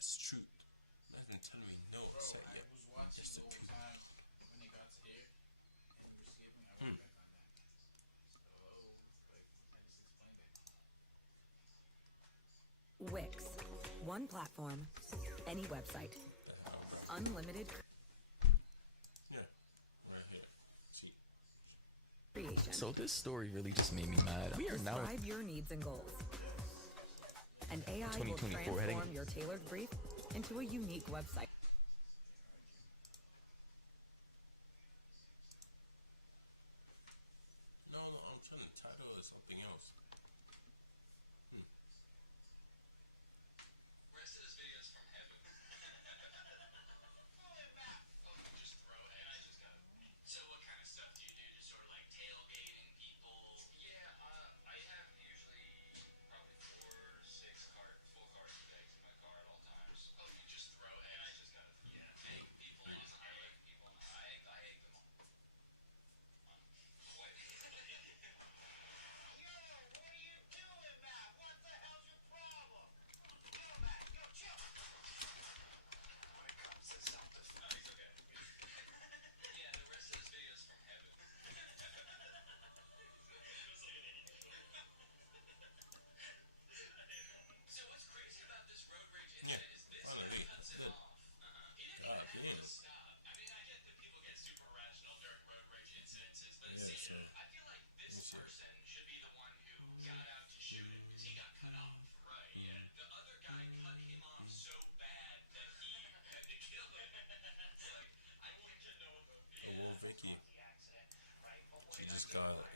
That's truth. Nothing telling me no. It's like, yeah, just the truth. Hmm. Wix. One platform, any website. Unlimited Yeah, right here. See. creation. So this story really just made me mad. We are now Describe your needs and goals. And AI will 2024 transform your tailored brief into a unique website. No, I'm trying to title it something else. Rest of this video is from heaven. Just throw it. I just got it. So what kind of stuff do you do? Just sort of like tailgating people? Yeah, I have usually probably 4 to 6 full cart bags in my car at all times. Oh, you just throw it? I just got it. Yeah, egg people. I egg people. I egg them all. What? Yo, what are you doing, Matt? What the hell's your problem? Yo, Matt, yo, chill. When it comes to self-defense. Oh, he's okay. Yeah, the rest of this video is from heaven. So what's crazy about this road rage incident is this guy cuts it off. He didn't even have to stop. I mean, I get that people get super irrational during road rage incidences, but Yeah, see, sure. I feel like this person should be the one who got out to shoot him because he got cut off. Right, yeah. The other guy cut him off so bad that he had to kill him. It's like, I want to know the Well, Vicky, she just got, I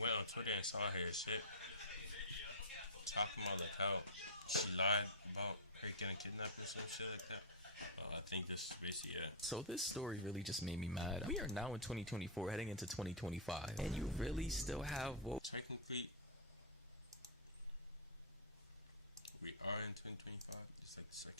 went on Twitter and saw her shit. Talking about like how she lied about her getting kidnapped or some shit like that. I think this is basically it. So this story really just made me mad. We are now in 2024, heading into 2025, and you really still have Technically, we are in 2025. It's like the second.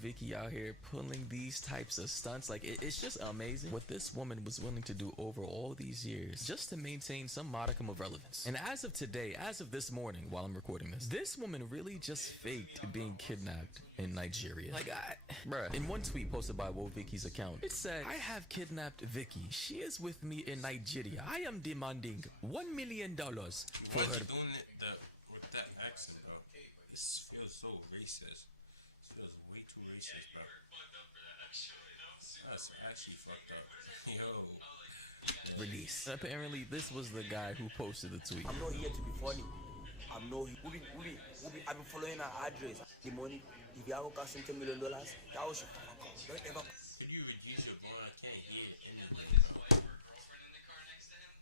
Vicky out here pulling these types of stunts. Like it's just amazing what this woman was willing to do over all these years just to maintain some modicum of relevance. And as of today, as of this morning while I'm recording this woman really just faked being kidnapped in Nigeria. Like bruh, in one tweet posted by Vicky's account, it said, "I have kidnapped Vicky. She is with me in Nigeria. I am demanding $1 million for Why her." you doing it with that accent, bro? This feels so racist. This feels way too racist, bro. That's actually fucked up. Yo. Release. Apparently, this was the guy who posted the tweet. I'm not here to be funny. I'm not here. I've been following her address. The money, if you have $10 million, that was don't ever. Can you reduce your volume? I can't hear anything. like his wife or girlfriend in the car next to him,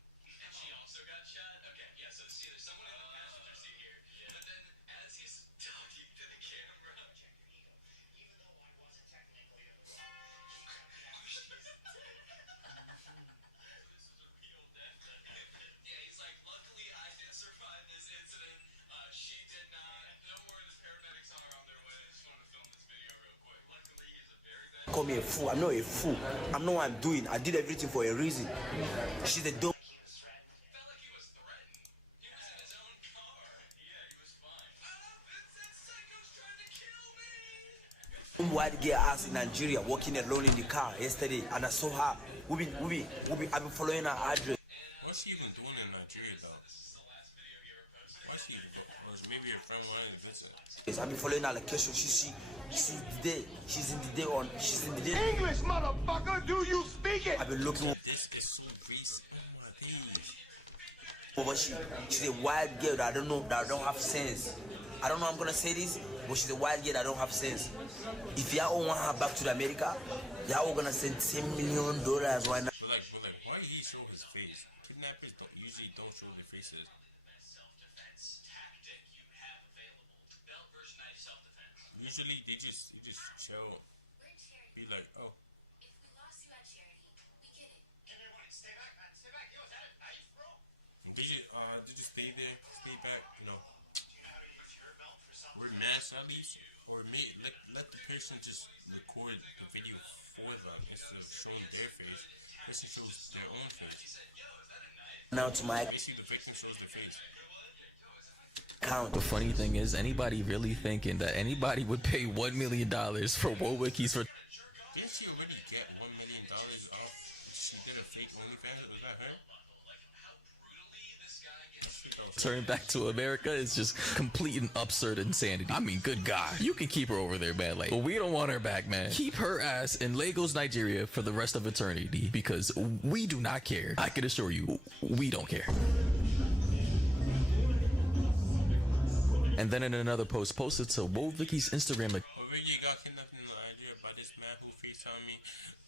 and she also got shot. Okay, yeah. So see, there's someone in the passenger seat here, but then as he's talking to the camera, check your ego. Even though I wasn't technically the wrong. This is a real death. Yeah, he's like, luckily I did survive this incident. She did not. No more of his paramedics are on their way. I just wanted to film this video real quick. Luckily, he's a very bad. Call me a fool. I'm not a fool. I'm not what I'm doing. I did everything for a reason. She's a dumb. He was threatened. It felt like he was threatened. He was in his own car. Yeah, he was fine. That psycho's trying to kill me. White girl ass in Nigeria walking alone in the car yesterday, and I saw her. I've been following her address. What's she even doing in Nigeria, though? This is the last video you ever posted. What's she even doing? Or maybe her friend wanted to visit. I've been following her location. She's in the day. English, motherfucker, do you speak it? I've been looking This is so racist. Oh my days. over. She's a wild girl that I don't have sense. I don't know how I'm gonna say this, but she's a wild girl that don't have sense. If y'all want her back to America, y'all gonna send $10 million right now. But why did he show his face? Kidnappers usually don't show their faces. Best self-defense tactic you have available. Belt versus knife self-defense. Usually they just chill, be like, oh, If we lost you at charity, we get it. Everyone, stay back, man. Stay back. Yo, is that a knife, bro? they just stay there, stay back, Do you know how to use your belt for self-defense? wear masks at least, or let the person just record the video for them instead of showing their face. Basically shows their own face. Now to my Basically the victim shows their face. count. The funny thing is, anybody really thinking that anybody would pay $1 million for Wojcicki's for Didn't she already get $1 million off? She did a fake OnlyFans. Was that her? return back to America is just complete and absurd insanity. I mean, good God. You can keep her over there, man. Like, but we don't want her back, man. Keep her ass in Lagos, Nigeria for the rest of eternity because we do not care. I can assure you, we don't care. And then in another post, posted to Wojcicki's Instagram. Already got kidnapped in Nigeria by this man who FaceTimed me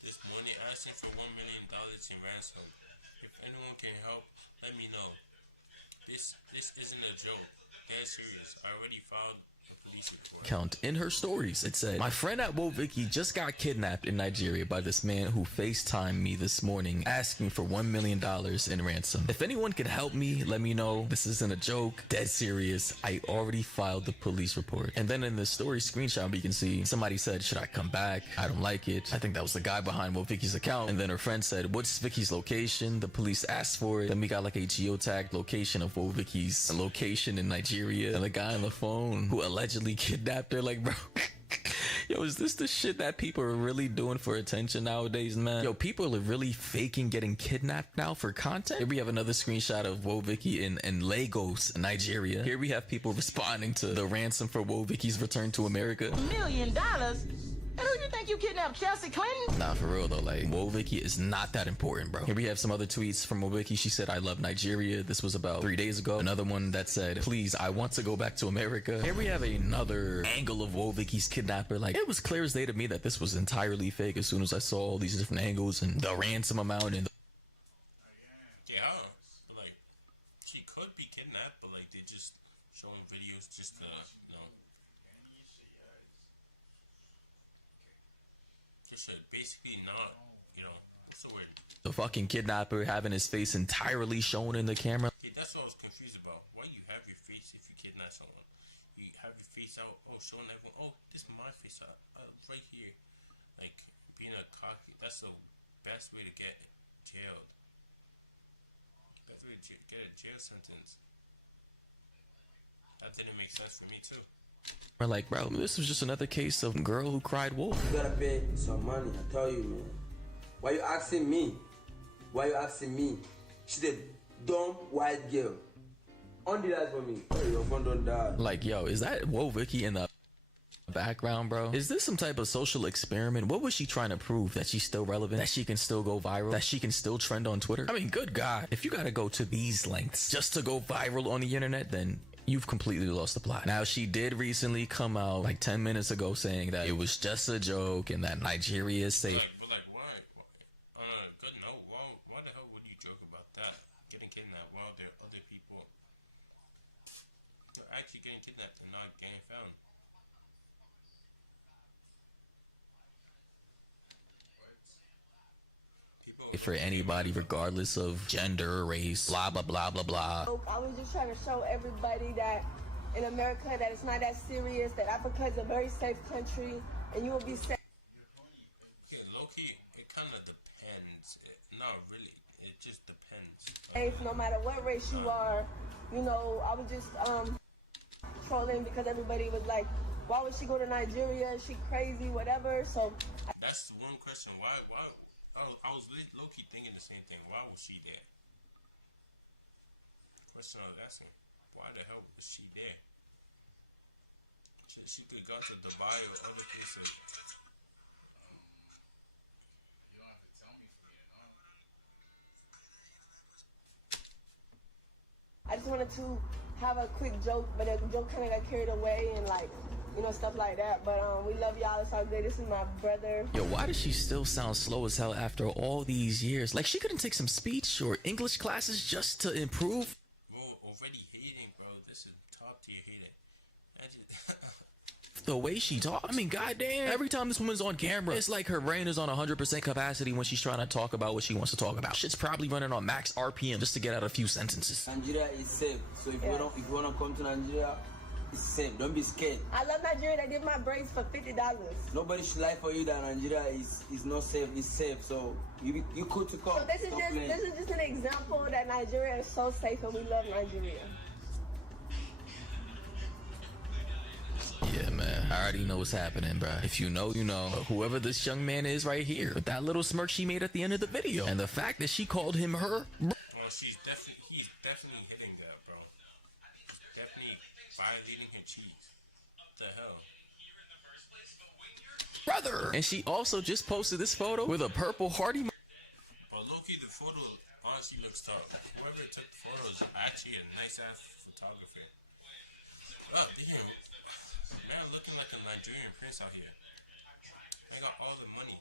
this morning asking for $1 million in ransom. If anyone can help, let me know. This isn't a joke. Dead serious. I already filed a police report. Count in her stories. It said, my friend at Wojcicki just got kidnapped in Nigeria by this man who FaceTimed me this morning asking for $1 million in ransom. If anyone can help me, let me know. This isn't a joke. Dead serious. I already filed the police report. And then in the story screenshot, we can see somebody said, should I come back? I don't like it. I think that was the guy behind Wojcicki's account. And then her friend said, what's Vicky's location? The police asked for it. Then we got like a geotagged location of Wojcicki's location in Nigeria. And the guy on the phone who allegedly kidnapped her, like, bro. Yo, is this the shit that people are really doing for attention nowadays, man? Yo, people are really faking getting kidnapped now for content. Here we have another screenshot of Wojcicki in Lagos, Nigeria. Here we have people responding to the ransom for Wojcicki's return to America. $1 million? And who you think you kidnapped, Chelsea Clinton? Nah, for real though, like, Wojcicki is not that important, bro. Here we have some other tweets from Wojcicki. She said, I love Nigeria. This was about 3 days ago. Another one that said, please, I want to go back to America. Here we have another angle of Wojcicki's kidnapper. Like, it was clear as day to me that this was entirely fake as soon as I saw all these different angles and the ransom amount and Yeah, like, she could be kidnapped, but like, they're just showing videos just to, you know, just to basically not, you know, what's the word? the fucking kidnapper having his face entirely shown in the camera. Okay, that's what I was confused about. Why you have your face if you kidnap someone? You have your face out, oh, showing everyone, oh, this is my face out, right here. Like, being a cocky, that's the best way to get jailed. Best way to get a jail sentence. That didn't make sense for me, too. We're like, bro, this was just another case of girl who cried wolf. You gotta pay some money, I tell you, man. Why you asking me? Why you asking me? She's a dumb white girl. On the that for me. Hey, your phone don't die. Like, yo, is that Wojcicki in the background, bro? Is this some type of social experiment? What was she trying to prove? That she's still relevant? That she can still go viral? That she can still trend on Twitter? I mean, good God. If you gotta go to these lengths just to go viral on the internet, then you've completely lost the plot. Now, she did recently come out like 10 minutes ago saying that it was just a joke and that Nigeria is safe. But like, why? On a good note, why the hell would you joke about that? Getting kidnapped while there are other people. You're actually getting kidnapped and not getting found. For anybody, regardless of gender, race, blah, blah, blah, blah, blah. I was just trying to show everybody that in America that it's not that serious, that Africa is a very safe country, and you will be safe. Yeah, low-key, it kind of depends. Not really. It just depends. No matter what race you are, you know, I was just trolling because everybody was like, why would she go to Nigeria? Is she crazy? Whatever. So that's one question. Why? I was low-key thinking the same thing. Why was she there? Question I was asking. Why the hell was she there? She could have gone to Dubai or other places. You don't have to tell me for me to know. I just wanted to have a quick joke, but the joke kind of got carried away and like, you know, stuff like that. But we love y'all. It's all good. This is my brother. Yo, why does she still sound slow as hell after all these years? Like, she couldn't take some speech or English classes just to improve? Bro, already hating, bro. This is top tier hating. The way she talks, I mean, goddamn. Every time this woman's on camera, it's like her brain is on 100% capacity when she's trying to talk about what she wants to talk about. Shit's probably running on max RPM just to get out a few sentences. Nigeria is safe. So if you wanna come to Nigeria, it's safe. Don't be scared. I love Nigeria. They did my braids for $50. Nobody should lie for you that Nigeria is not safe. It's safe. So you could to come. So this is just an example that Nigeria is so safe and we love Nigeria. I already know what's happening, bruh. If you know, you know. Whoever this young man is right here, with that little smirk she made at the end of the video, and the fact that she called him her. Well, he's definitely hitting that, bro. Definitely violating her cheeks. What the hell? Brother. And she also just posted this photo with a purple hearty. But low-key, the photo honestly looks tough. Whoever took the photo is actually a nice-ass photographer. Oh, damn. Man, looking like a Nigerian prince out here. They got all the money.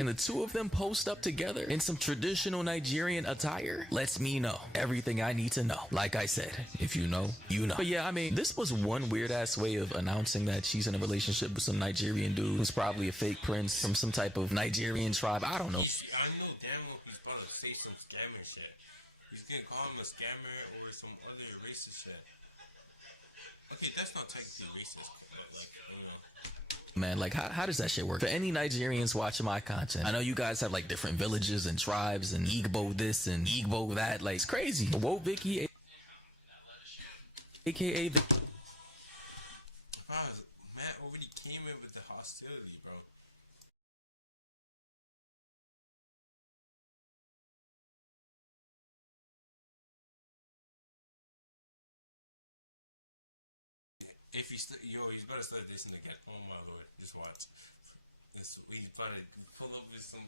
And the two of them post up together in some traditional Nigerian attire lets me know everything I need to know. Like I said, if you know, you know. But yeah, I mean, this was one weird ass way of announcing that she's in a relationship with some Nigerian dude who's probably a fake prince from some type of Nigerian tribe. I don't know. I know damn well he's about to say some scammer shit. He's gonna call him a scammer or some other racist shit. Okay, that's not technically racist, but like, you know. Man, like how does that shit work? For any Nigerians watching my content, I know you guys have like different villages and tribes and Igbo this and Igbo that. Like, it's crazy. Whoa, Vicky, aka the Wow, Matt already came in with the hostility, bro. If he's better start this again. Oh my lord, just watch. He's about to pull up with some.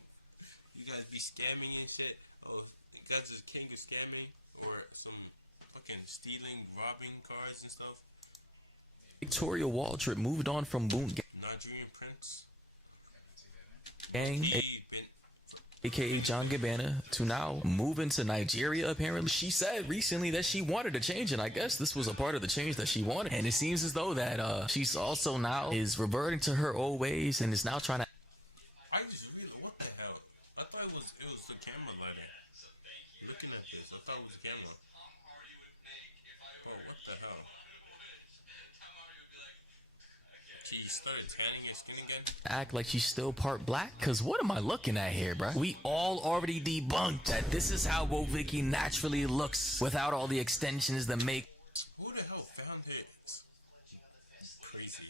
You guys be scamming and shit. Oh, you guys is king of scamming or some fucking stealing, robbing cars and stuff. Victoria Waltrip moved on from Boone Nigerian prince. Gang, aka John Gabbana, to now moving to Nigeria. Apparently, she said recently that she wanted to change, and I guess this was a part of the change that she wanted. And it seems as though that she's also now is reverting to her old ways and is now trying to. I just really, what the hell? I thought it was the camera lighter. Looking at this, I thought it was the camera. Oh, what the hell? She started tanning her skin again. Act like she's still part black? Cause what am I looking at here, bruh? We all already debunked that this is how Wo Vicky naturally looks without all the extensions that make. Who the hell found it? Crazy.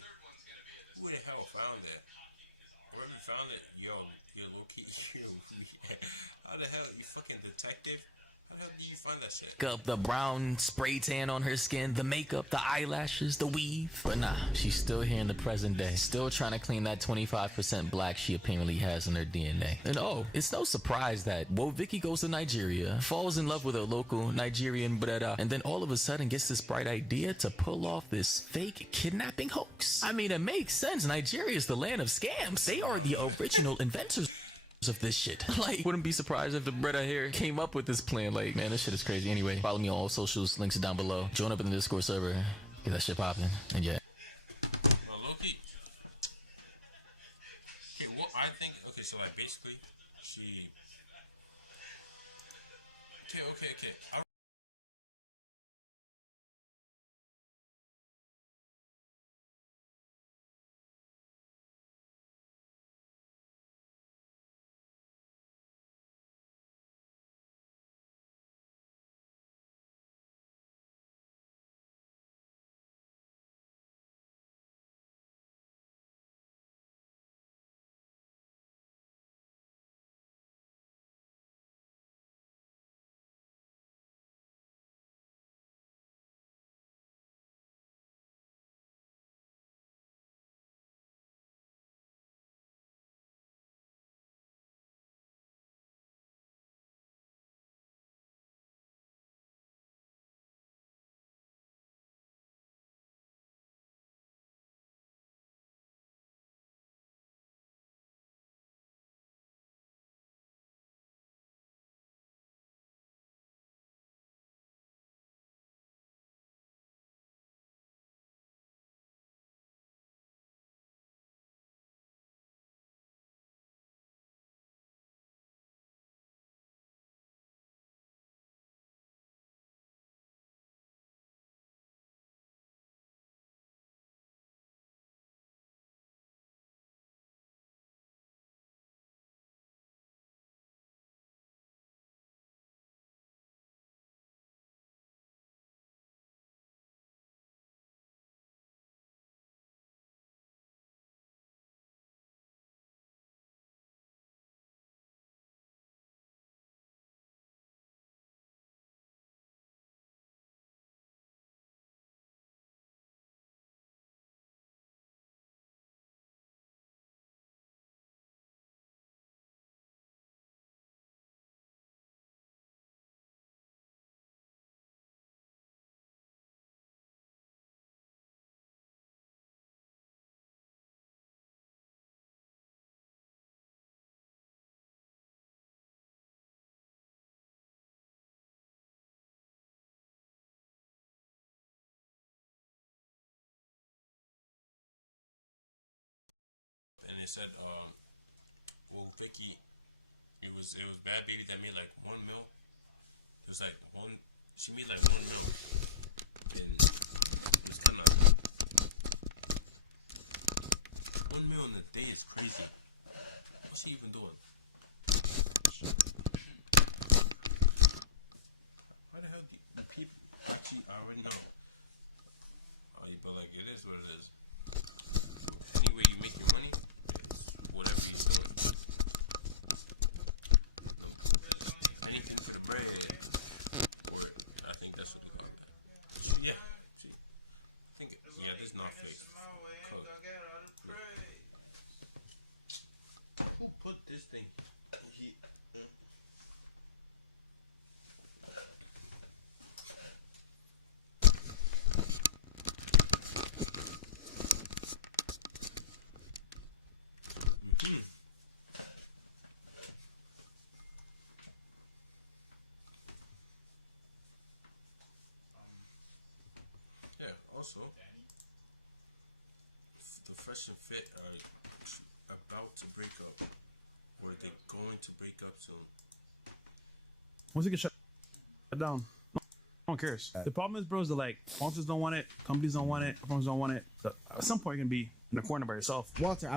Who the hell found it? Whoever found it, yo, low-key, you. How the hell, you fucking detective? How the hell did you find that shit? Up the brown spray tan on her skin, the makeup, the eyelashes, the weave. But nah, she's still here in the present day, still trying to clean that 25% black she apparently has in her DNA. And oh, it's no surprise that Wo Vicky goes to Nigeria, falls in love with a local Nigerian brother, and then all of a sudden gets this bright idea to pull off this fake kidnapping hoax. I mean, it makes sense. Nigeria is the land of scams. They are the original inventors of this shit. Like, wouldn't be surprised if the brother here came up with this plan. Like, man, this shit is crazy. Anyway, follow me on all socials, links are down below. Join up in the Discord server, get that shit popping, and yeah. Low-key. Okay, well, I think, okay, so like basically, she. Okay. said, well, Vicky, it was Bad Baby that made like 1 mil. It was like one. She made like 1 mil, and it was kind of 1 mil in a day is crazy. What's she even doing? Why the hell do people actually already know? Oh, but like it is what it is. Anyway, you make your money, whatever you're doing. Anything for the bread. Or, I think that's what they call that. Yeah. See, I think yeah, this is not fake. Cook. Who put this thing? Yeah, also, the Fresh and Fit are about to break up, or they're going to break up soon. Once it gets shut down, no one cares. The problem is, bros, that like sponsors don't want it, companies don't want it, firms don't want it. So at some point, you're gonna be in the corner by yourself. Walter,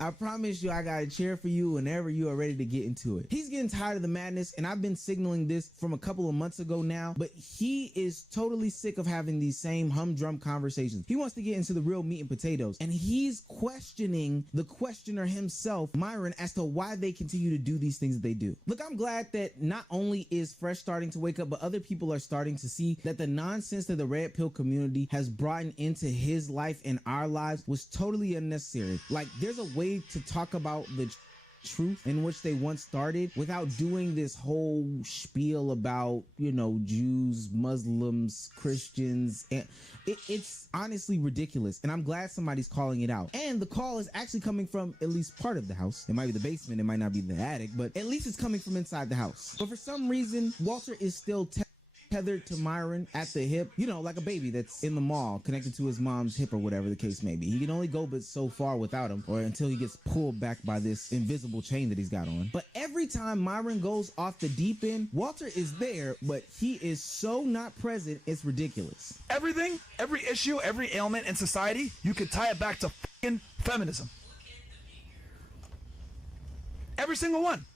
I promise you I got a chair for you whenever you are ready to get into it. He's getting tired of the madness, and I've been signaling this from a couple of months ago now, but he is totally sick of having these same humdrum conversations. He wants to get into the real meat and potatoes, and he's questioning the questioner himself, Myron, as to why they continue to do these things that they do. Look, I'm glad that not only is Fresh starting to wake up, but other people are starting to see that the nonsense that the Red Pill community has brought into his life and our lives was totally unnecessary. Like, there's a way to talk about the truth in which they once started without doing this whole spiel about, you know, Jews, Muslims, Christians, and it's honestly ridiculous, and I'm glad somebody's calling it out. And the call is actually coming from at least part of the house. It might be the basement, it might not be the attic, but at least it's coming from inside the house. But for some reason, Walter is still tethered to Myron at the hip, you know, like a baby that's in the mall connected to his mom's hip or whatever the case may be. He can only go but so far without him, or until he gets pulled back by this invisible chain that he's got on. But every time Myron goes off the deep end, Walter is there, but he is so not present, it's ridiculous. Everything, every issue, every ailment in society, you could tie it back to fucking feminism. Every single one.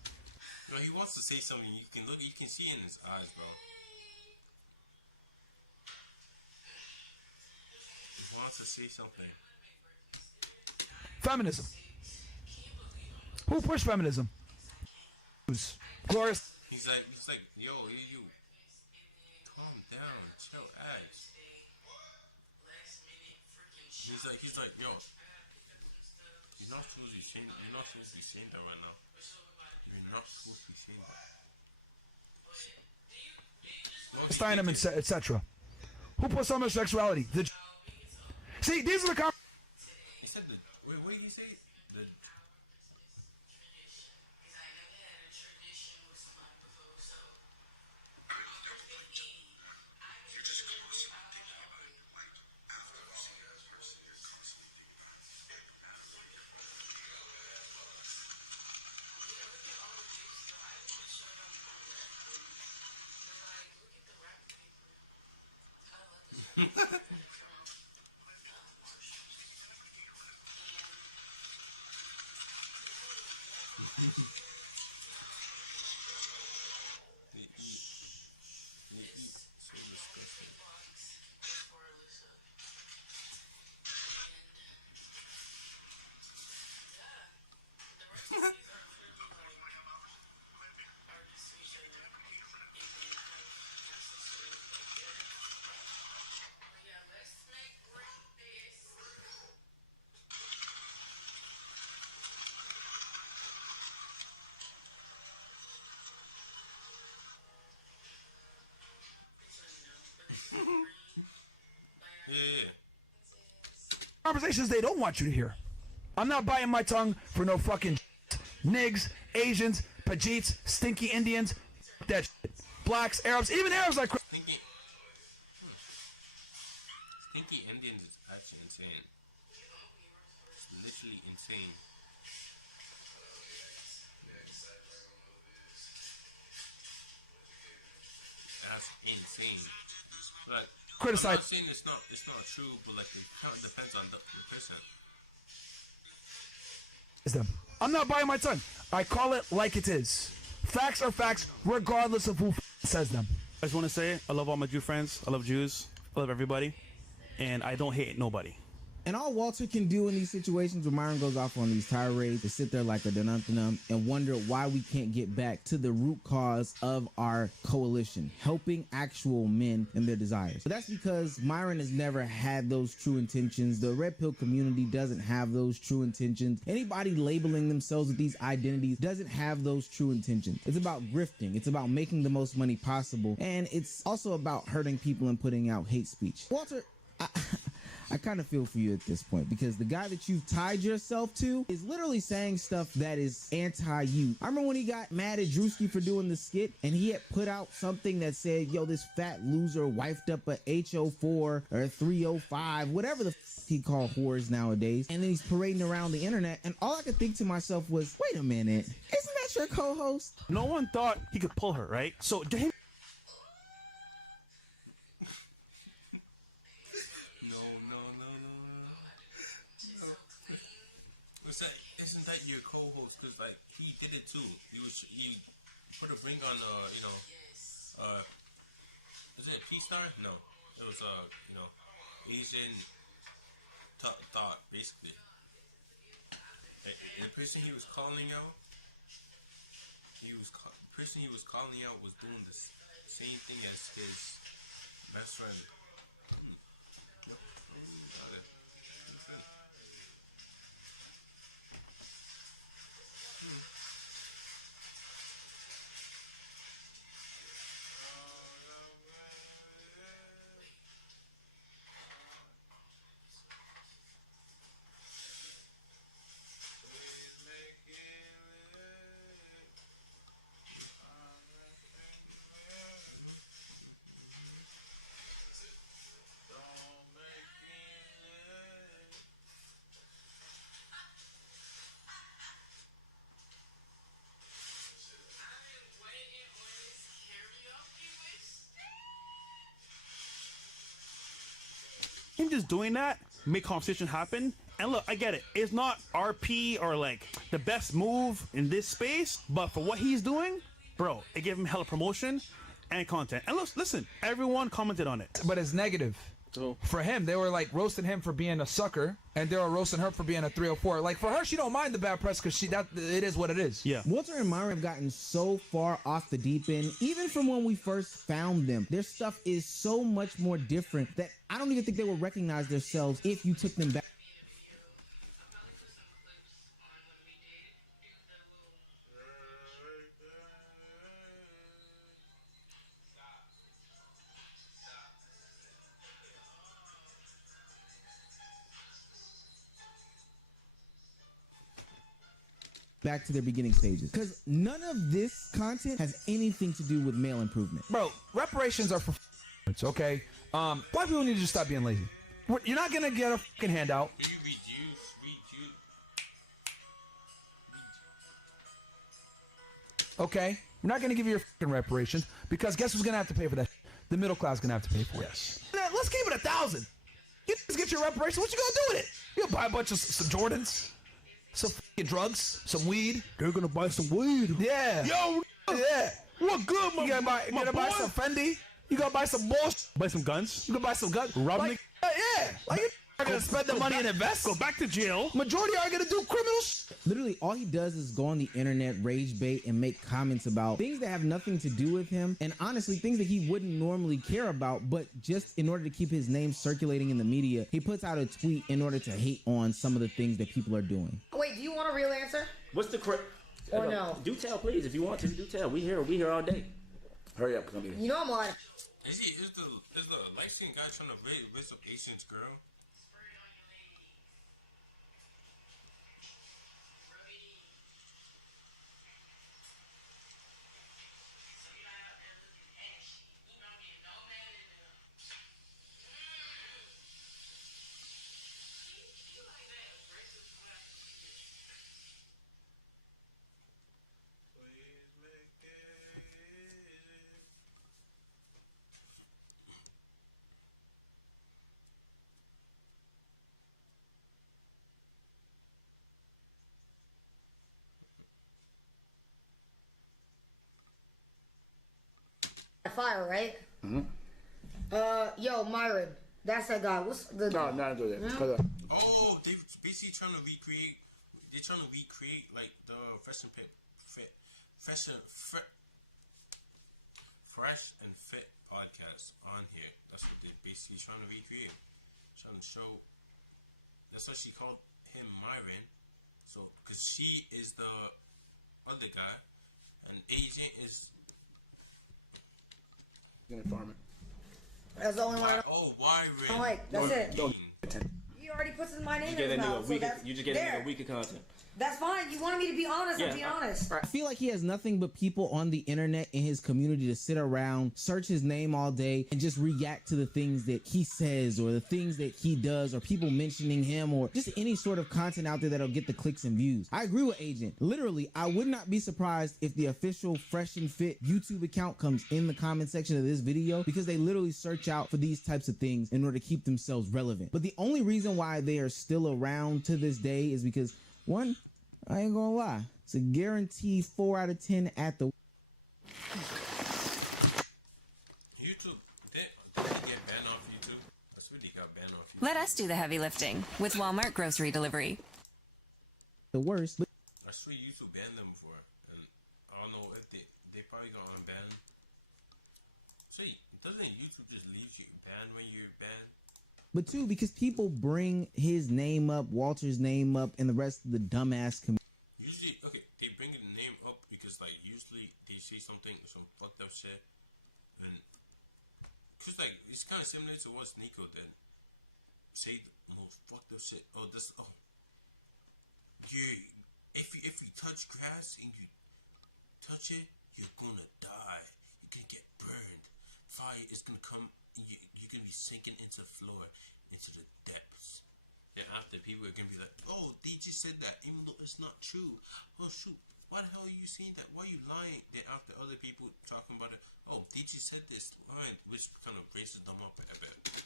No, he wants to say something. You can see it in his eyes, bro. Wants to say something. Feminism. Who pushed feminism? Glorious. He's like, yo, you, calm down, chill, ass. He's like, yo, you're not supposed to be saying that right now. You're not supposed to be saying that. Steinem, etc. Who pushed homosexuality? See, these are the He said wait, what did he say? They eat so disgusting. Yeah. conversations they don't want you to hear. I'm not biting my tongue for no fucking niggas, Asians, Pajeets, stinky Indians, that shit. Blacks, Arabs, even Arabs like Stinky Indians is actually insane. It's literally insane. insane. Like, Criticize. I'm not saying it's not true, but like it kind of depends on the person. Them. I'm not buying my tongue. I call it like it is. Facts are facts, regardless of who says them. I just want to say, I love all my Jew friends. I love Jews. I love everybody. And I don't hate nobody. And all Walter can do in these situations where Myron goes off on these tirades is sit there like a dun-dun-dun and wonder why we can't get back to the root cause of our coalition, helping actual men and their desires. But that's because Myron has never had those true intentions. The Red Pill community doesn't have those true intentions. Anybody labeling themselves with these identities doesn't have those true intentions. It's about grifting. It's about making the most money possible. And it's also about hurting people and putting out hate speech. Walter, I kind of feel for you at this point because the guy that you've tied yourself to is literally saying stuff that is anti-you. I remember when he got mad at Drewski for doing the skit and he had put out something that said, yo, this fat loser wifed up a H04 or 305, whatever the he called whores nowadays. And then he's parading around the internet. And all I could think to myself was, wait a minute, isn't that your co-host? No one thought he could pull her, right? So to him, Isn't that your co-host? Because like he did it too. He put a ring on is it P-Star? No, it was Asian thought basically. And the person he was calling out, the person he was calling out was doing the same thing as his best friend. him just doing that make conversation happen. And look, I get it. It's not RP or like the best move in this space, but for what he's doing, bro, it gave him hella promotion and content. And look, listen, everyone commented on it. But it's negative. So for him, they were like roasting him for being a sucker, and they were roasting her for being a 304. Like for her, she don't mind the bad press because it is what it is. Yeah. Walter and Myron have gotten so far off the deep end, even from when we first found them. Their stuff is so much more different that I don't even think they will recognize themselves if you took them back. Back to their beginning stages, because none of this content has anything to do with male improvement. Bro, reparations are for okay? Black people need to just stop being lazy. You're not gonna get a fucking handout. Okay? We're not gonna give you your fucking reparations because guess who's gonna have to pay for that? The middle class is gonna have to pay for it. Yes. Let's keep it 1,000. You just get your reparations. What you gonna do with it? You gonna buy a bunch of some Jordans? Some fucking drugs, some weed. They're gonna buy some weed. Yeah. Yo, yeah. What good, my You gotta buy some Fendi. You gotta buy some bullshit. Buy some guns. You gotta buy some guns. Rob like, yeah. Like you're gonna spend the money and invest. Go back to jail. Majority are gonna do criminal shit. Literally, all he does is go on the internet, rage bait, and make comments about things that have nothing to do with him, and honestly, things that he wouldn't normally care about, but just in order to keep his name circulating in the media, he puts out a tweet in order to hate on some of the things that people are doing. Wait, do you want a real answer? What's the or no? Do tell, please. If you want to, do tell. We here all day. Hurry up, come here. You know I'm lying. Is the light-skinned guy trying to raise up Asian's girl? fire, right? Yo, Myron, that's that guy. What's the? No, not do that. Oh, they basically trying to recreate. They're trying to recreate like the Fresh and Fit podcast on here. That's what they're basically trying to recreate. Trying to show. That's what she called him, Myron. So, because she is the other guy, and Agent is. Gonna farm it. That's the only one. Oh, Myron. I'm like, that's it. Don't. He already puts my name You in get his a mouth. nigga So you just get a nigga a week of content. That's fine. You wanted me to be honest. I'm being honest. I feel like he has nothing but people on the internet in his community to sit around, search his name all day, and just react to the things that he says or the things that he does or people mentioning him or just any sort of content out there that'll get the clicks and views. I agree with Agent. Literally, I would not be surprised if the official Fresh and Fit YouTube account comes in the comment section of this video because they literally search out for these types of things in order to keep themselves relevant. But the only reason why they are still around to this day is because, one, I ain't gonna lie, it's a guaranteed 4 out of 10 at the YouTube, did they get banned off YouTube? I swear they got banned off YouTube. Let us do the heavy lifting with Walmart grocery delivery. the worst. But I swear YouTube banned them before, and I don't know if they probably got unbanned. See, doesn't YouTube just leave you banned when you're banned? But two, because people bring his name up, Walter's name up, and the rest of the dumbass community. Usually, okay, they bring the name up because, like, usually they say something, some fucked up shit, and cause like it's kind of similar to what Nico did. Say the most fucked up shit. Oh, this. Oh, yeah. If you touch grass and you touch it, you're gonna die. You're gonna get burned. Fire is gonna come. You're gonna be sinking into the floor, into the depths. Then after, people are gonna be like, "Oh, they just said that, even though it's not true." Oh shoot, why the hell are you saying that? Why are you lying? Then after other people talking about it, "Oh, they just said this line," which kind of raises them up a bit.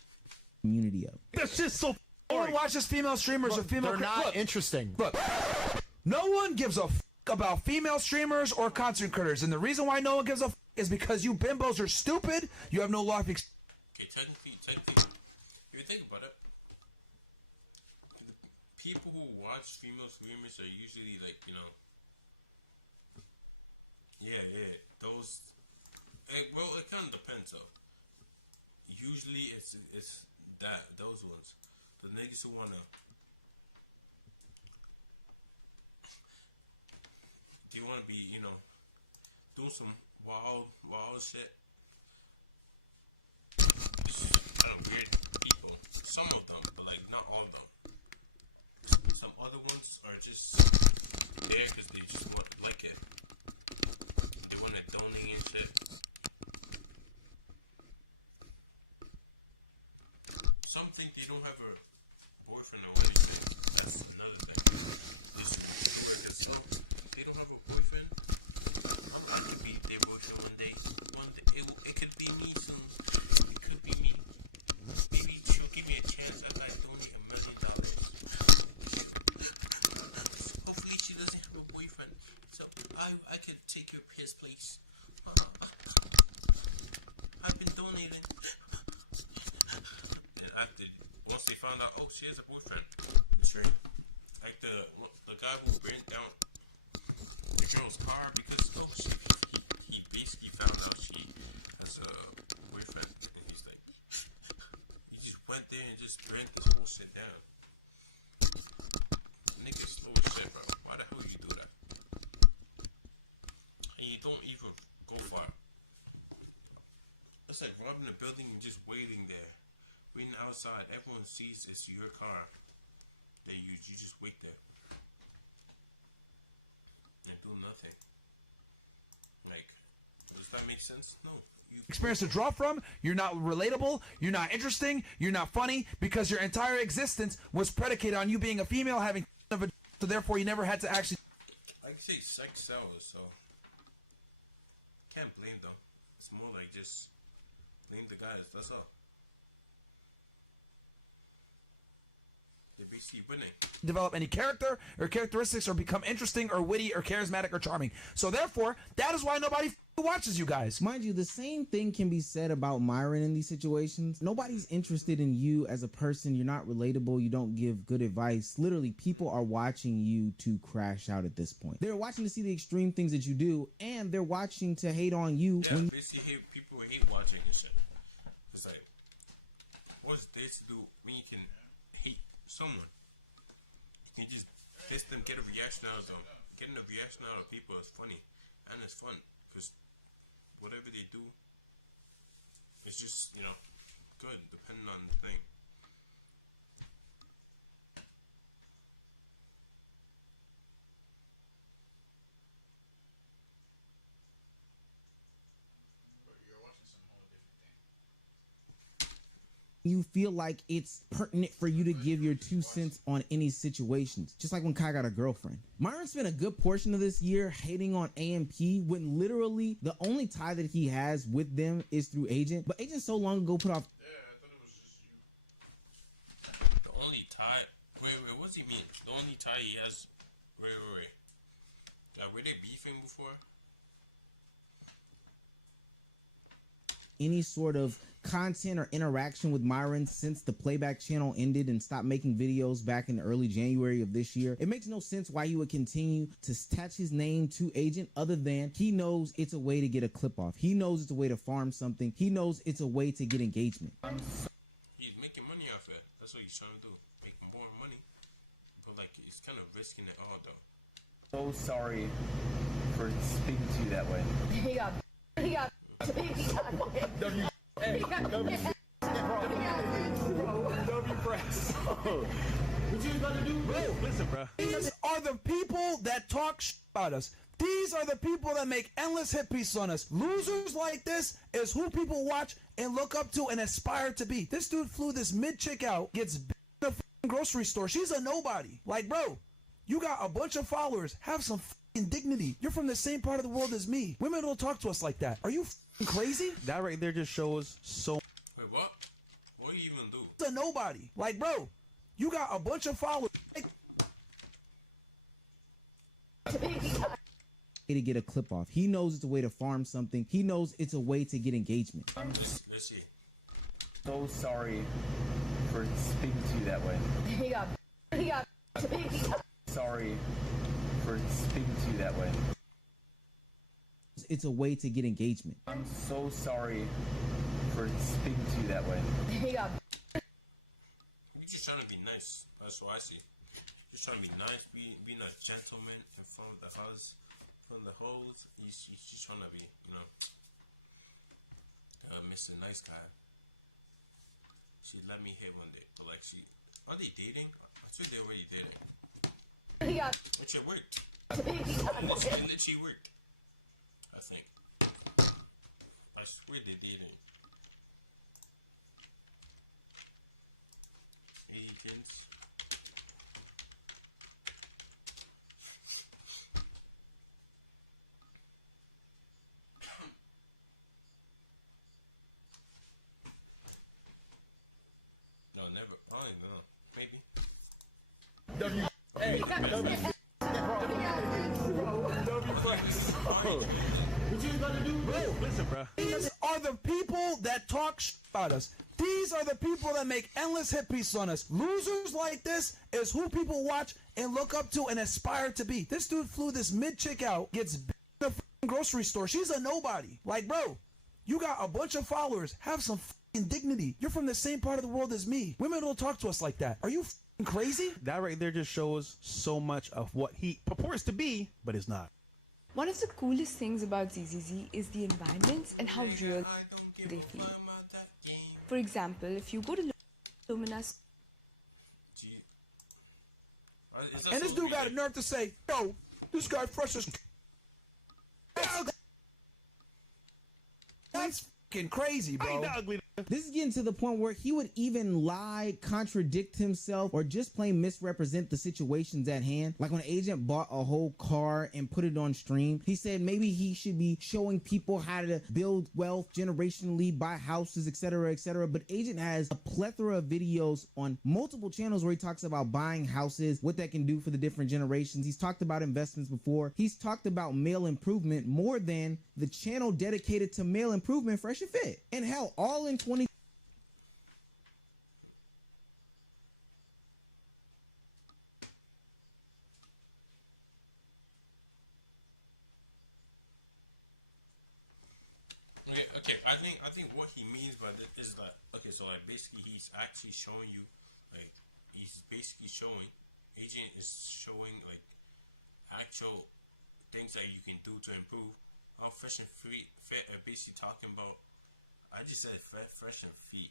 Community up. That's just so. No one watches female streamers or female. They're not interesting. Look, no one gives a about female streamers or content creators, and the reason why no one gives a is because you bimbos are stupid. You have no life experience. Okay, technically, if you think about it, the people who watch female streamers are usually like, those. Well, it kind of depends though. Usually, it's those ones, the niggas who wanna. Do you wanna be, doing some wild shit? Weird people. Some of them, but like not all of them. Some other ones are just there because they just want to like it. They want to donate and shit. Some think they don't have a boyfriend or anything. That's another thing. Because they don't have a boyfriend. I could be their boyfriend one day. It could be me soon. It could be me. Maybe she'll give me a chance if I donate $1 million. Hopefully she doesn't have a boyfriend, so I could take his place. I've been donating. And after, once they found out, oh, she has a boyfriend. Sure. Like the guy who burnt down the girl's car because he basically found out she has a boyfriend, and he's like, he just went there and just burnt this whole shit down. Niggas slow as shit, bro. Why the hell you do that? And you don't even go far. It's like robbing a building and just waiting there, waiting outside. Everyone sees it's your car. Then you just wait there and do nothing. Like, does that make sense? No. Experience to draw from. You're not relatable. You're not interesting. You're not funny because your entire existence was predicated on you being a female, having so therefore you never had to actually. I can say sex sells, so can't blame them. It's more like just blame the guys. That's all. They're basically winning. Develop any character or characteristics or become interesting or witty or charismatic or charming. So therefore, that is why nobody watches you guys. Mind you, the same thing can be said about Myron in these situations. Nobody's interested in you as a person. You're not relatable. You don't give good advice. Literally, people are watching you to crash out at this point. They're watching to see the extreme things that you do, and they're watching to hate on you. Yeah, basically, people hate watching and shit. It's like, what's this to do when you can hate someone? You can just diss them, get a reaction out of them. Getting a reaction out of people is funny, and it's fun, because whatever they do, it's just, you know, good, depending on the thing. You feel like it's pertinent for you to give your 2 cents on any situations. Just like when Kai got a girlfriend. Myron spent a good portion of this year hating on AMP when literally the only tie that he has with them is through Agent. But Agent so long ago put off. Yeah, I thought it was just you. The only tie. Wait, what does he mean? The only tie he has. Wait. Were they beefing before? Any sort of content or interaction with Myron since the playback channel ended and stopped making videos back in early January of this year. It makes no sense why he would continue to attach his name to Agent, other than he knows it's a way to get a clip off. He knows it's a way to farm something. He knows it's a way to get engagement. He's making money off it. That's what he's trying to do. Make more money. But like, he's kind of risking it all though. So sorry for speaking to you that way. He got. What you gonna do, bro? Listen, bro. These are the people that talk about us. These are the people that make endless hit pieces on us. Losers like this is who people watch and look up to and aspire to be. This dude flew this mid chick out, gets in the grocery store. She's a nobody. Like, bro, you got a bunch of followers. Have some dignity. You're from the same part of the world as me. Women don't talk to us like that. Are you crazy? That right there just shows so. Wait, what? What do you even do? It's a nobody. Like, bro, you got a bunch of followers. To get a clip off. He knows it's a way to farm something. He knows it's a way to get engagement. Let's see. So sorry for speaking to you that way. He got. Sorry for speaking to you that way. It's a way to get engagement. I'm so sorry for speaking to you that way. He got. You're just trying to be nice. That's what I see. Just trying to be nice, being a gentleman in front of the house, from the hoes. He's just trying to be, you know, Mr. Nice Guy. She let me hit one day, but like, are they dating? I think they're already dating. He got. Which it worked. It literally worked. I think. I swear they dating. Agents. No, never. I don't even know. Maybe. What you gonna do, bro? Listen, bro. These are the people that talk about us. These are the people that make endless hit pieces on us. Losers like this is who people watch and look up to and aspire to be. This dude flew this mid chick out, gets in the grocery store. She's a nobody. Like, bro, you got a bunch of followers. Have some dignity. You're from the same part of the world as me. Women don't talk to us like that. Are you crazy? That right there just shows so much of what he purports to be, but is not. One of the coolest things about ZZZ is the environments and how real they feel. For example, if you go to Lumina's, and this dude got a nerve to say, yo, this guy fresh as that's fucking crazy, bro. I ain't that ugly. This is getting to the point where he would even lie, contradict himself, or just plain misrepresent the situations at hand. Like when an agent bought a whole car and put it on stream, he said maybe he should be showing people how to build wealth generationally, buy houses, etc., etc. But agent has a plethora of videos on multiple channels where he talks about buying houses, what that can do for the different generations. He's talked about investments before. He's talked about male improvement more than the channel dedicated to male improvement, Fresh and Fit. And hell, all in 20. Okay. I think what he means by this is that, okay, so like basically he's actually showing you, like he's basically showing, agent is showing like actual things that you can do to improve. How Fresh and Fit are basically talking about. I just said Fresh and Fit.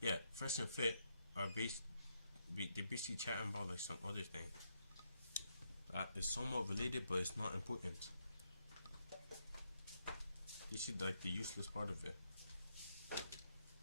Yeah, Fresh and Fit are they're basically chatting about like some other thing. It's somewhat related, but it's not important. This is like the useless part of it.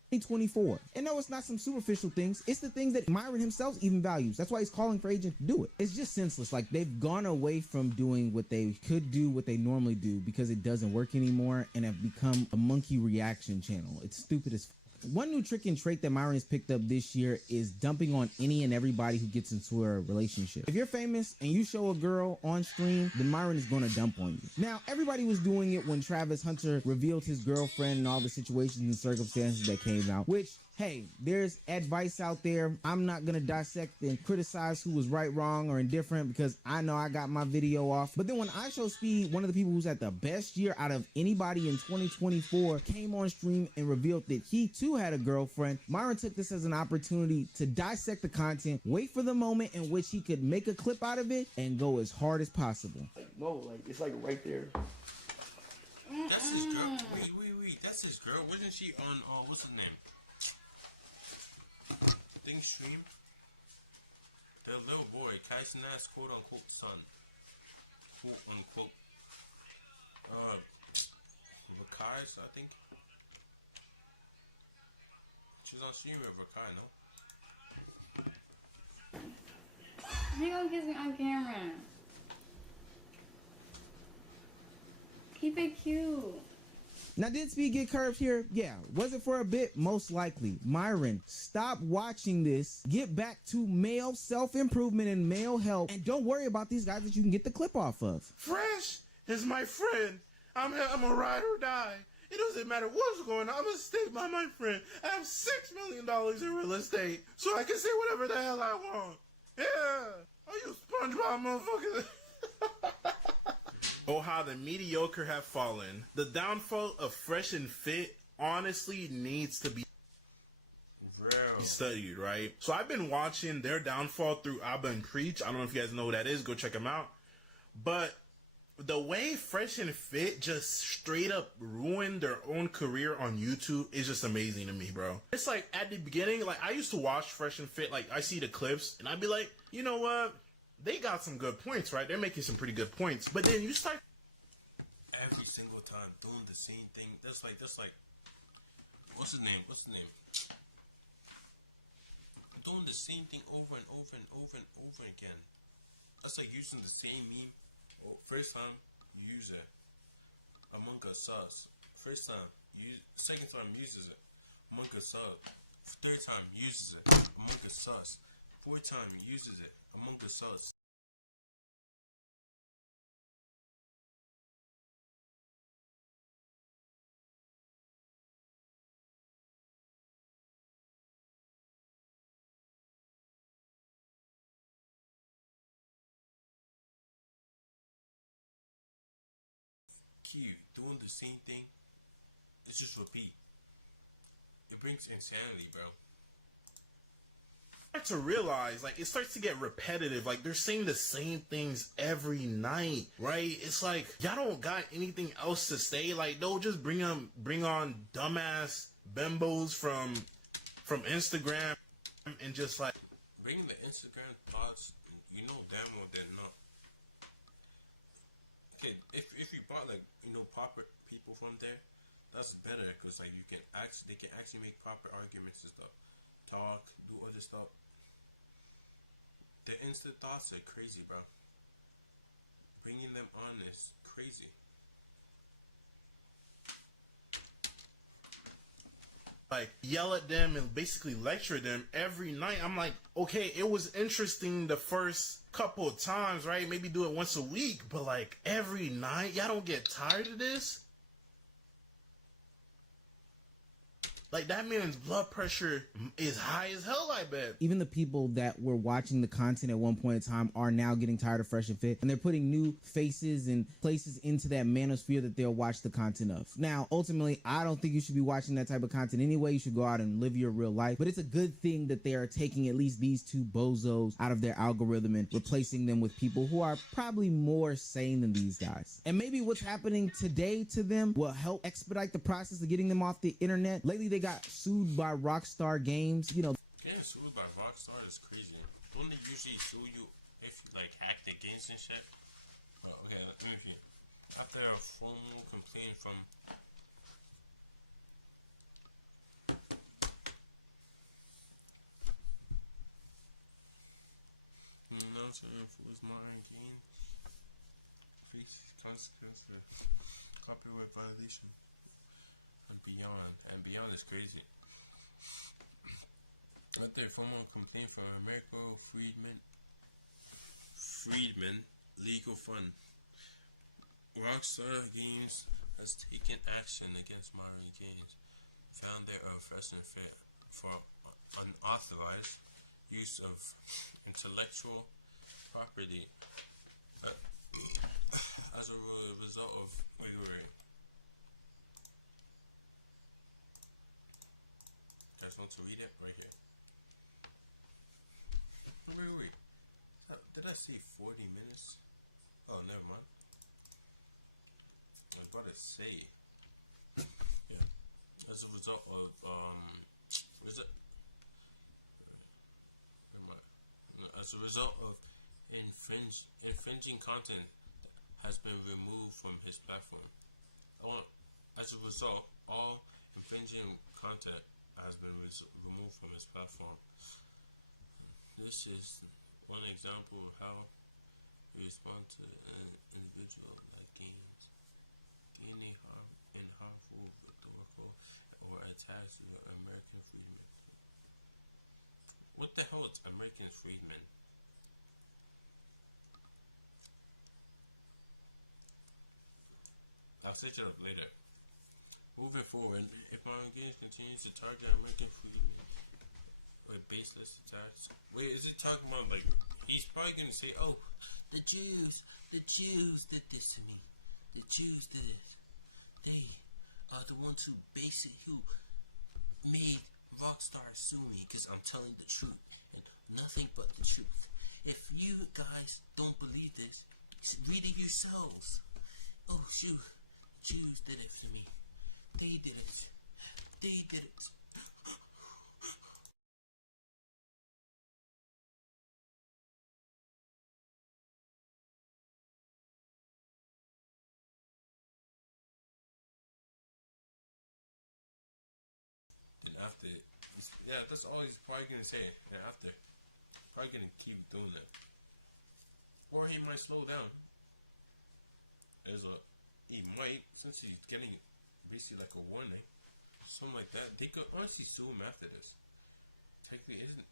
2024. And no, it's not some superficial things. It's the things that Myron himself even values. That's why he's calling for agent to do it. It's just senseless. Like they've gone away from doing what they could do, what they normally do, because it doesn't work anymore, and have become a monkey reaction channel. It's stupid as fuck. One new trick and trait that Myron has picked up this year is dumping on any and everybody who gets into a relationship. If you're famous and you show a girl on stream, then Myron is going to dump on you. Now, everybody was doing it when Travis Hunter revealed his girlfriend and all the situations and circumstances that came out, which, hey, there's advice out there. I'm not going to dissect and criticize who was right, wrong, or indifferent because I know I got my video off. But then when I Show Speed, one of the people who's had the best year out of anybody in 2024, came on stream and revealed that he too had a girlfriend, Myron took this as an opportunity to dissect the content, wait for the moment in which he could make a clip out of it, and go as hard as possible. No, like it's like right there. That's his girl. Wait. That's his girl. Wasn't she on, what's his name? Thing stream? The little boy, Kaisena's quote unquote son. Quote unquote. Rakai's, I think. She's on stream with Rakai, no? He gonna kiss me on camera. Keep it cute. Now, did Speed get curved here? Yeah. Was it for a bit? Most likely. Myron, stop watching this. Get back to male self-improvement and male health. And don't worry about these guys that you can get the clip off of. Fresh is my friend. I'm a ride or die. It doesn't matter what's going on. I'm gonna stay by my friend. I have $6 million in real estate, so I can say whatever the hell I want. Yeah. I use SpongeBob, motherfucker. Oh, how the mediocre have fallen. The downfall of Fresh and Fit honestly needs to be studied, right? So I've been watching their downfall through Abba and Preach. I don't know if you guys know who that is. Go check them out. But the way Fresh and Fit just straight up ruined their own career on YouTube is just amazing to me, bro. It's like at the beginning, like I used to watch Fresh and Fit, like I see the clips and I'd be like, you know what? They got some good points, right? They're making some pretty good points. But then you start every single time doing the same thing. That's like what's his name? Doing the same thing over and over and over and over again. That's like using the same meme. Oh, first time you use it, Among Us sauce. First time second time uses it, Among Us sauce. Third time uses it, Among Us sauce. Fourth time uses it, Among Us sauce. Doing the same thing, it's just repeat. It brings insanity, bro. To realize, like, it starts to get repetitive. Like, they're saying the same things every night, right? It's like, y'all don't got anything else to say. Like, they'll just bring on dumbass bimbos from Instagram and just like bringing the Instagram pods. You know damn well they're not. Okay, if you brought like proper people from there, That's better because like they can actually make proper arguments and stuff, talk, do other stuff. The instant thoughts are crazy, bro. Bringing them on is crazy. Like yell at them and basically lecture them every night. I'm like, okay, it was interesting the first couple of times, right? Maybe do it once a week, but like every night, y'all don't get tired of this? Like, that man's blood pressure is high as hell, I bet. Even the people that were watching the content at one point in time are now getting tired of Fresh and Fit, and they're putting new faces and places into that manosphere that they'll watch the content of. Now, ultimately, I don't think you should be watching that type of content anyway. You should go out and live your real life, but it's a good thing that they are taking at least these two bozos out of their algorithm and replacing them with people who are probably more sane than these guys. And maybe what's happening today to them will help expedite the process of getting them off the internet. Lately, they got sued by Rockstar Games. You know, getting sued by Rockstar is crazy. Don't they usually sue you if you like hack the games and shit? Oh, okay, let me see. After a formal complaint from announcer enforced modern game face consequence for copyright violation. And beyond is crazy. With their formal complaint from Americo Friedman Legal Fund, Rockstar Games has taken action against modern games, founder of Fresh and Fit, for unauthorized use of intellectual property as a result of wait. You guys want to read it right here? Wait. Did I say 40 minutes? Oh, never mind. I was about to say. Yeah. As a result of, as a result of infringing content has been removed from his platform. As a result, all infringing content has been removed from his platform. This is one example of how we respond to an individual like games, gaining harmful, rhetorical, or attacks to American freedmen. What the hell is American freedmen? I'll search it up later. Moving forward, if modern games continues to target American freedmen with baseless attacks. Wait, is it talking about like he's probably gonna say, "Oh, the Jews did this to me. The Jews did it. They are the ones who made Rockstar sue me because I'm telling the truth and nothing but the truth. If you guys don't believe this, read it yourselves. Oh shoot, Jews did it for me. They did it. After, yeah, that's all he's probably gonna say. And after, probably gonna keep doing that, or he might slow down. He might, since he's getting basically like a warning, something like that. They could honestly sue him after this. Technically, isn't.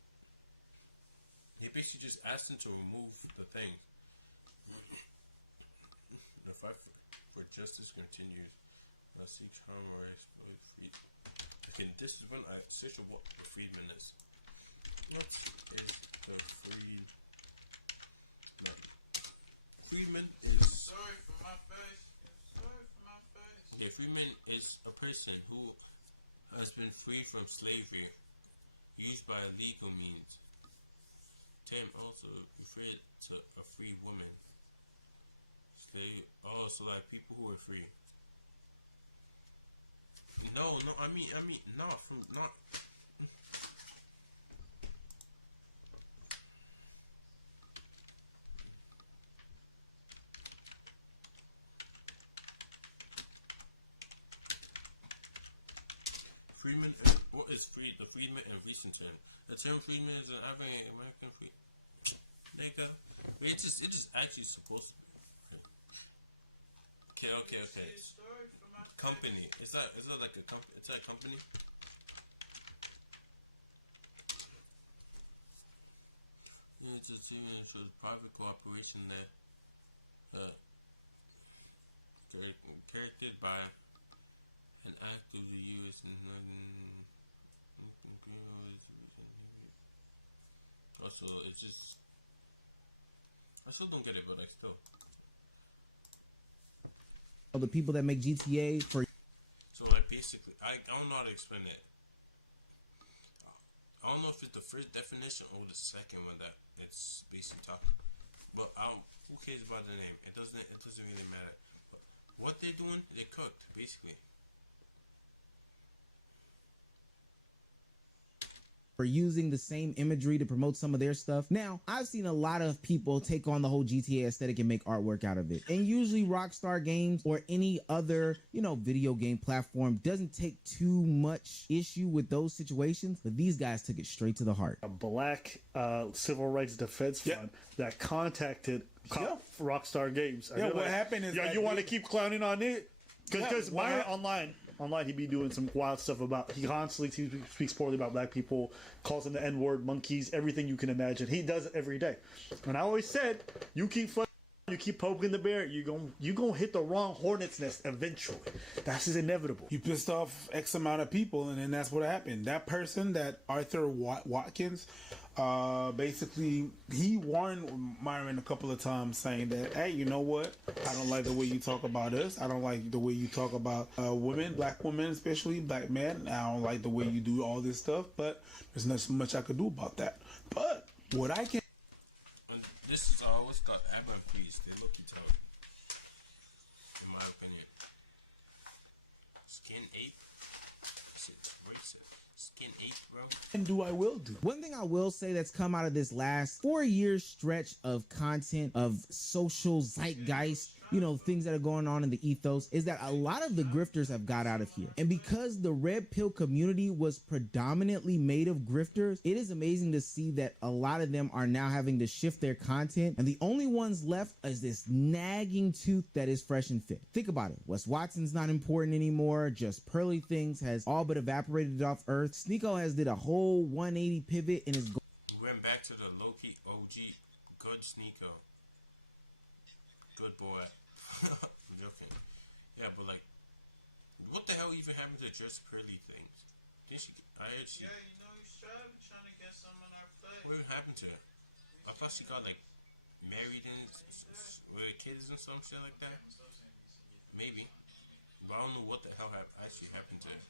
He basically just asked him to remove the thing. The fight for justice continues. I seek harm or exploit freedom. Okay, this is when I search what the freedman is. What is the freedman? Freedman is. Sorry for my face. Yeah, freedman is a person who has been freed from slavery used by legal means. Term also referred to a free woman. So like people who are free. No, I mean, not from, not. is the Freedman and Reasonton. The Tim Freedman is an African American free. Nigga, it just actually supposed. Okay. Company. Is that like a company? Is that a company? Yeah, it's a private cooperation there. Charactered by an act of the U.S. Also, it's just I still don't get it, but I still. The people that make GTA for. So like basically, I don't know how to explain it. I don't know if it's the first definition or the second one that it's basically talking. But who cares about the name? It doesn't really matter. But what they're doing, they cooked basically. For using the same imagery to promote some of their stuff. Now, I've seen a lot of people take on the whole GTA aesthetic and make artwork out of it. And usually Rockstar Games or any other, video game platform doesn't take too much issue with those situations, but these guys took it straight to the heart. A black civil rights defense fund that contacted Rockstar Games. Yeah, what happened is you want to keep clowning on it? Because online, he be doing some wild stuff he constantly speaks poorly about black people, calls them the N-word, monkeys, everything you can imagine. He does it every day. And I always said, you keep poking the bear, you gonna hit the wrong hornet's nest eventually. That's just inevitable. You pissed off X amount of people, and then that's what happened. That person, that Arthur Watkins, basically he warned Myron a couple of times, saying that, hey, you know what? I don't like the way you talk about us. I don't like the way you talk about women, black women, especially black men. I don't like the way you do all this stuff. But there's not so much I could do about that. But what I can. And this is always got Evan Peace. They look each other. In my opinion. Skin ape. It's racist. Skin ape, bro. And I will do. One thing I will say that's come out of this last 4-year stretch of content, of social zeitgeist, things that are going on in the ethos, is that a lot of the grifters have got out of here. And because the red pill community was predominantly made of grifters, it is amazing to see that a lot of them are now having to shift their content. And the only ones left is this nagging tooth that is Fresh and Fit. Think about it. Wes Watson's not important anymore. Just Pearly Things has all but evaporated off Earth. Sneeko has did a whole 180 pivot in his. We went back to the Loki OG. Good Sneeko. Good boy. I'm joking. Yeah, but like, what the hell even happened to Just Pearly Things? I heard she. Yeah, he's trying to get some on our plate. What even happened to her? I thought she got like married and with kids and some shit like that. Maybe, but I don't know what the hell actually happened to her.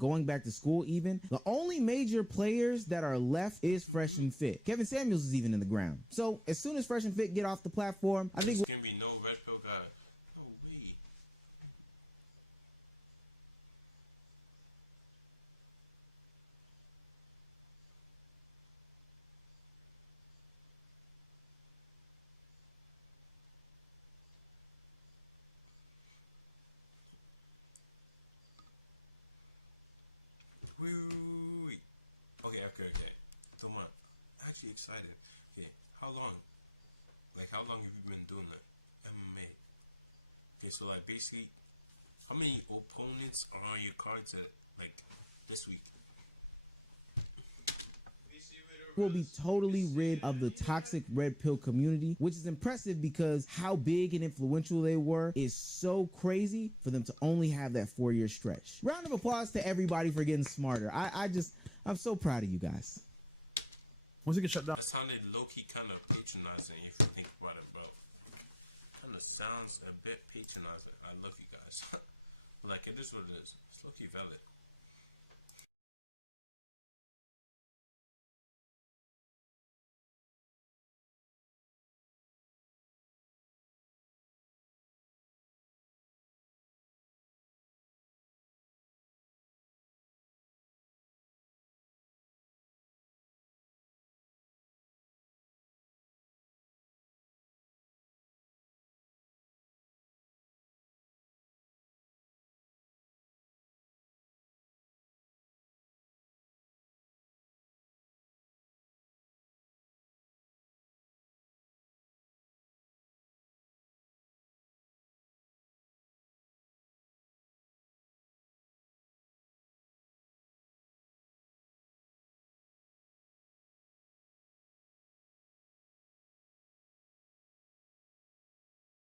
Going back to school even, the only major players that are left is Fresh and Fit. Kevin Samuels is even in the ground. So as soon as Fresh and Fit get off the platform, I think there's gonna be no red pill guy. No way. Wait. Okay. Come on. Actually excited. Okay, how long? Like, how long have you been doing that? MMA. Okay, so like basically, how many opponents are on your card this week? will be totally rid of the toxic red pill community, which is impressive because how big and influential they were is so crazy for them to only have that 4-year stretch. Round of applause to everybody for getting smarter. I'm so proud of you guys. Once it gets shut down. That sounded low-key kind of patronizing if you think about it, bro. Kind of sounds a bit patronizing. I love you guys. But like, it is what it is. It's low-key valid.